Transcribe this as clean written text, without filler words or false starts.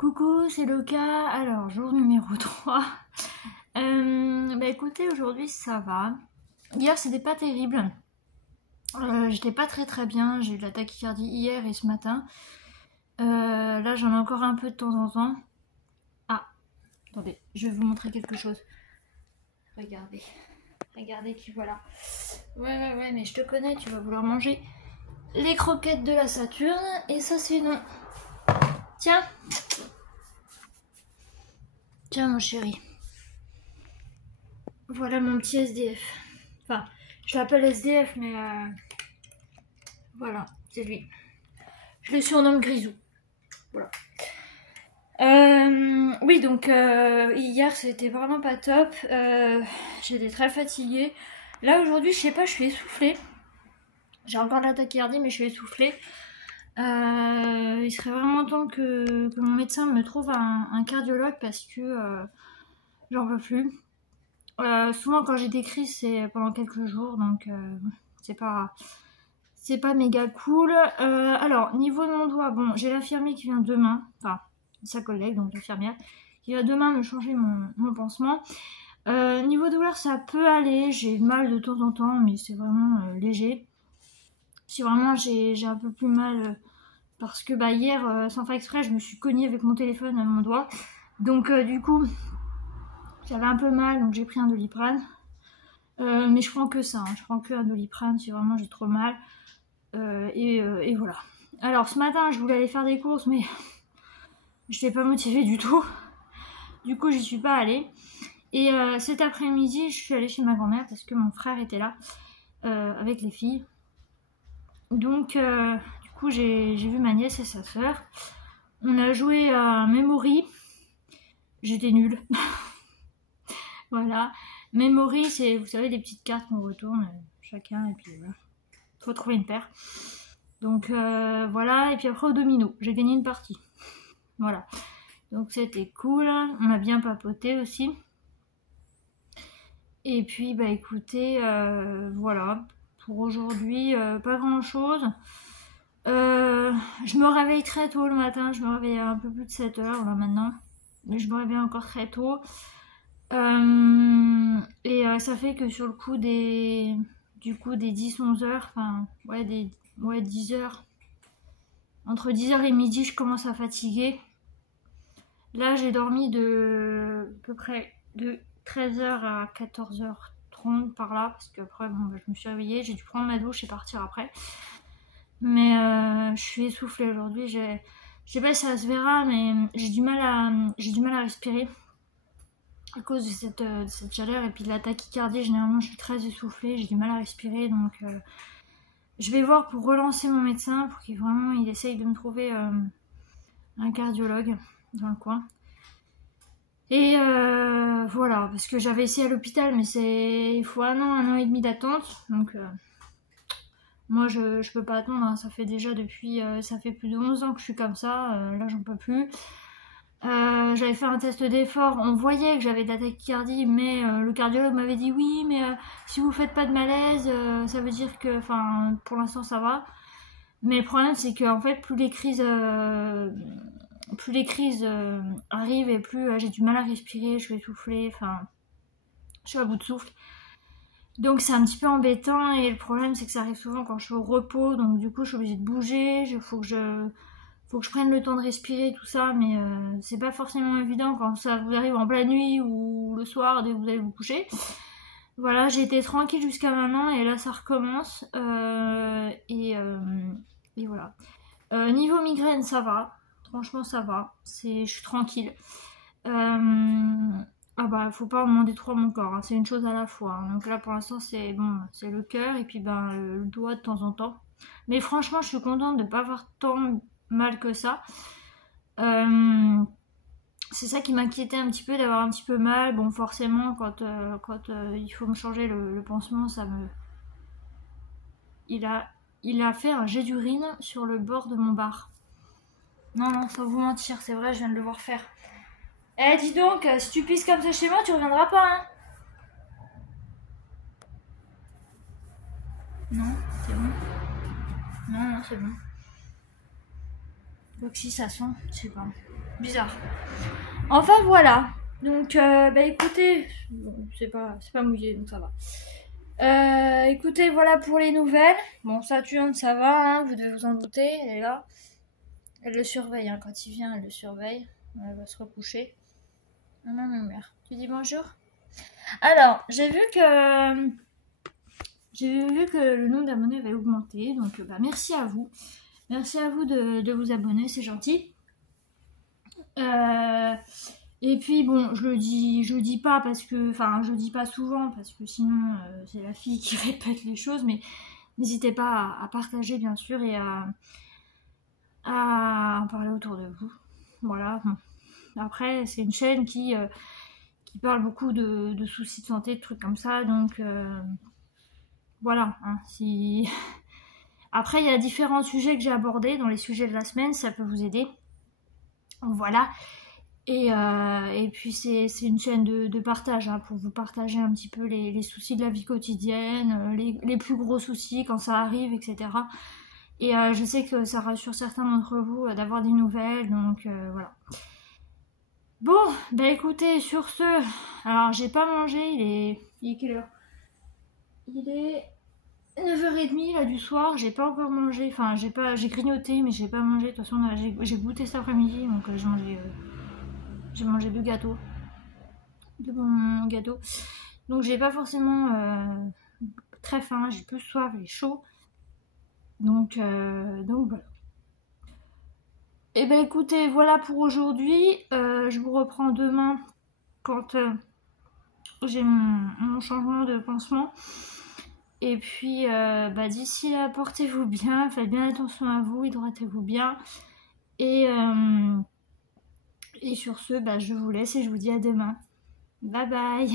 Coucou, c'est Loka. Alors, jour numéro 3. Écoutez, aujourd'hui ça va. Hier c'était pas terrible. J'étais pas très bien. J'ai eu de la tachycardie hier et ce matin. Là j'en ai encore un peu de temps en temps. Ah, attendez, je vais vous montrer quelque chose. Regardez. Regardez qui voilà. Ouais, mais je te connais, tu vas vouloir manger les croquettes de la Saturne. Et ça c'est non. Tiens. Tiens mon chéri. Voilà mon petit SDF. Enfin, je l'appelle SDF, mais voilà, c'est lui. Je le surnomme Grisou. Voilà. Oui, donc hier c'était vraiment pas top. J'étais très fatiguée. Là aujourd'hui, je sais pas, je suis essoufflée. J'ai encore de la tachycardie, mais je suis essoufflée. Il serait vraiment temps que mon médecin me trouve un cardiologue parce que j'en peux plus. Souvent quand j'ai des crises c'est pendant quelques jours, donc c'est pas méga cool. Alors niveau de mon doigt, bon, j'ai l'infirmier qui vient demain, enfin sa collègue, donc l'infirmière, qui va demain me changer mon pansement. Niveau douleur ça peut aller, j'ai mal de temps en temps, mais c'est vraiment léger. Si vraiment j'ai un peu plus mal, parce que hier, sans faire exprès, je me suis cognée avec mon téléphone à mon doigt, donc du coup j'avais un peu mal, donc j'ai pris un Doliprane. Mais je prends que ça, hein. Je prends que un Doliprane si vraiment j'ai trop mal. Et voilà. Alors ce matin, je voulais aller faire des courses, mais je n'étais pas motivée du tout. Du coup, j'y suis pas allée. Et cet après-midi, je suis allée chez ma grand-mère parce que mon frère était là avec les filles. Donc, du coup, j'ai vu ma nièce et sa sœur. On a joué à Memory. J'étais nulle. Voilà. Memory, c'est, vous savez, des petites cartes qu'on retourne chacun, et puis voilà. Faut trouver une paire. Donc voilà, et puis après au domino, j'ai gagné une partie. Voilà. Donc c'était cool, on a bien papoté aussi. Et puis bah écoutez, voilà. Pour aujourd'hui, pas grand chose. Je me réveille très tôt le matin, je me réveille à un peu plus de 7 heures là maintenant. Mais je me réveille encore très tôt. Et ça fait que sur le coup des 10-11 heures, enfin ouais, 10 heures, entre 10 heures et midi, je commence à fatiguer. Là j'ai dormi de à peu près de 13 heures à 14h30 par là, parce qu'après bon, je me suis réveillée, j'ai dû prendre ma douche et partir après. Mais je suis essoufflée aujourd'hui, je sais pas si ça se verra, mais j'ai du mal à respirer à cause de cette chaleur et puis de la tachycardie. Généralement je suis très essoufflée, j'ai du mal à respirer, donc je vais voir pour relancer mon médecin pour qu'il vraiment il essaye de me trouver un cardiologue dans le coin. Et voilà, parce que j'avais essayé à l'hôpital, mais il faut un an et demi d'attente, donc moi je peux pas attendre, hein. Ça fait déjà ça fait plus de 11 ans que je suis comme ça, là j'en peux plus. J'avais fait un test d'effort, on voyait que j'avais de la tachycardie, mais le cardiologue m'avait dit oui, mais si vous faites pas de malaise, ça veut dire que, enfin, pour l'instant ça va. Mais le problème c'est que en fait plus les crises arrivent et plus j'ai du mal à respirer, je suis essoufflée, enfin, je suis à bout de souffle. Donc c'est un petit peu embêtant et le problème c'est que ça arrive souvent quand je suis au repos, donc du coup je suis obligée de bouger, faut que je prenne le temps de respirer, tout ça, mais c'est pas forcément évident quand ça vous arrive en pleine nuit ou le soir dès que vous allez vous coucher. Voilà, j'ai été tranquille jusqu'à maintenant et là ça recommence. Et voilà. Niveau migraine, ça va. Franchement, ça va. Je suis tranquille. Ah bah, faut pas en demander trop à mon corps, hein. C'est une chose à la fois, hein. Donc là, pour l'instant, c'est bon, c'est le cœur et puis ben le doigt de temps en temps. Mais franchement, je suis contente de pas avoir tant mal que ça. C'est ça qui m'inquiétait un petit peu, d'avoir un petit peu mal. Bon, forcément, quand il faut me changer le pansement, il a fait un jet d'urine sur le bord de mon bar. Non, sans vous mentir, c'est vrai, je viens de le voir faire. Eh, dis donc, si tu pisses comme ça chez moi, tu reviendras pas, hein. Non, c'est bon. Non, c'est bon. Donc si ça sent, je sais pas. bizarre. Enfin voilà. Donc bah écoutez, bon, c'est pas mouillé donc ça va. Écoutez, voilà pour les nouvelles. Bon, Saturne, ça va, hein, vous devez vous en douter, elle est là. Elle le surveille, hein, quand il vient, elle le surveille. Elle va se recoucher. Ma mère. Tu dis bonjour? Alors, j'ai vu que le nombre d'abonnés avait augmenté, donc bah, merci à vous. Merci à vous de vous abonner, c'est gentil. Et puis bon, je le dis pas parce que, enfin, je le dis pas souvent parce que sinon c'est la fille qui répète les choses, mais n'hésitez pas à partager bien sûr et à en parler autour de vous. Voilà. Bon. Après, c'est une chaîne qui parle beaucoup de soucis de santé, de trucs comme ça, donc voilà. Hein, si... Après, il y a différents sujets que j'ai abordés dans les sujets de la semaine, ça peut vous aider. Voilà. Et puis c'est une chaîne de partage, hein, pour vous partager un petit peu les soucis de la vie quotidienne, les plus gros soucis quand ça arrive, etc. Et je sais que ça rassure certains d'entre vous d'avoir des nouvelles, donc voilà. Bon, bah écoutez, sur ce, alors j'ai pas mangé, il est quelle heure? Il est 9h30 là du soir, j'ai pas encore mangé, enfin j'ai grignoté mais j'ai pas mangé, de toute façon j'ai goûté cet après-midi, donc j'ai mangé du gâteau, de bon gâteau. Donc j'ai pas forcément très faim, j'ai plus soif et chaud. Donc voilà. Et ben écoutez, voilà pour aujourd'hui. Je vous reprends demain quand j'ai mon changement de pansement. Et puis bah, d'ici là, portez-vous bien, faites bien attention à vous, hydratez-vous bien. Et sur ce, bah, je vous laisse et je vous dis à demain. Bye bye.